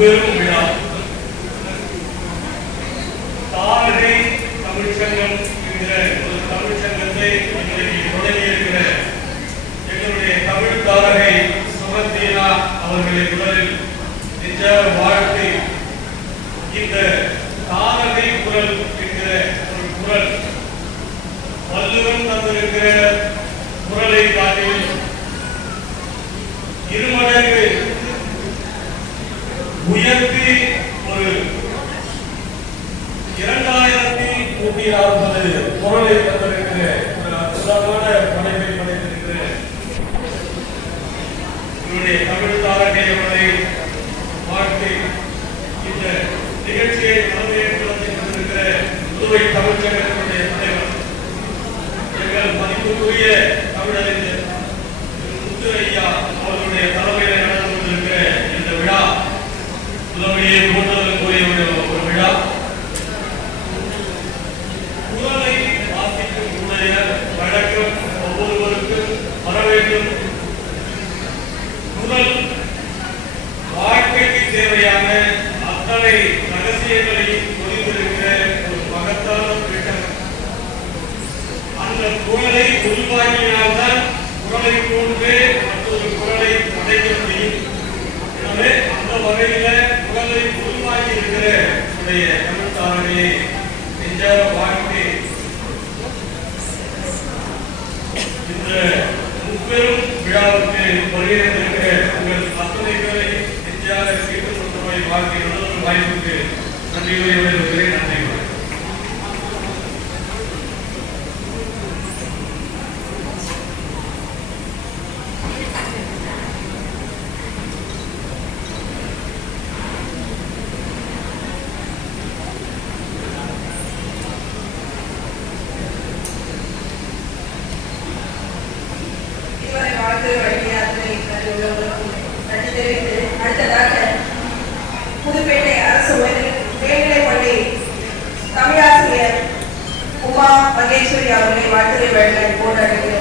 பெரும் விழா தாரகை தமிழ்ச்சங்கம் என்கிற ஒரு தமிழ்ச்சங்கத்தை இன்றைக்கு தொடங்கி இருக்கிற எங்களுடைய தமிழ் தாரகை சுகத்தீனா அவர்களை முதலில் நிஜ வாழ்த்தி இந்த தாரகை குரல் என்கிற ஒரு குரல். வள்ளுவன் தந்திருக்கிற குரலை காட்டிலும் உயர்த்தி ஒரு இரண்டாயிரத்தி நூத்தி அறுபது குரலை தந்திருக்கிற ஒரு அற்புதமான படைப்பை படைத்திருக்கிற என்னுடைய தமிழ் தாரகை அவர்களை வாழ்த்தி இந்த நிகழ்ச்சியை தலைமையேற்று நடத்தி புதுவை தமிழ்ச்சங்க புலமையை போன்றதற்குரிய ஒரு விழா. குரலை வாசிக்கும் உடைய வழக்கம் ஒவ்வொருவருக்கும் வர வேண்டும். குரல் வாழ்க்கைக்கு தேவையான அத்தனை ரகசியங்களையும் பொதிந்திருக்கிற ஒரு மகத்தான திட்டம். அந்த குரலை உருவாக்கினால்தான் குரலை போன்றே மற்றொரு குரலை அடைக்க முடியும். எனவே அந்த வகையில குரலை உருவாகி இருக்கிற உடைய தமிழ்தாரணையை நெஞ்சார வாழ்க்கை இந்த முப்பெரும் விழாவுக்கு வருகிறந்திருக்கிற உங்கள் அத்தனை பேரை நெஞ்சார கேட்டுக் போய் வாழ்க்கை நல்ல வாய்ப்புக்கு நன்றி வணக்கம். இதுவரை வாழ்க்கை வழங்கிய அத்தனை நன்றி உள்ளவர்களுக்கும் நன்றி தெரிவித்து அடுத்ததாக புதுப்பேட்டை அரசு உயர் மேல்நிலைப் பள்ளி தமிழாசிரியர் உமா மகேஸ்வரி அவர்களை வாழ்த்துறை வழங்க போராடுகிறேன்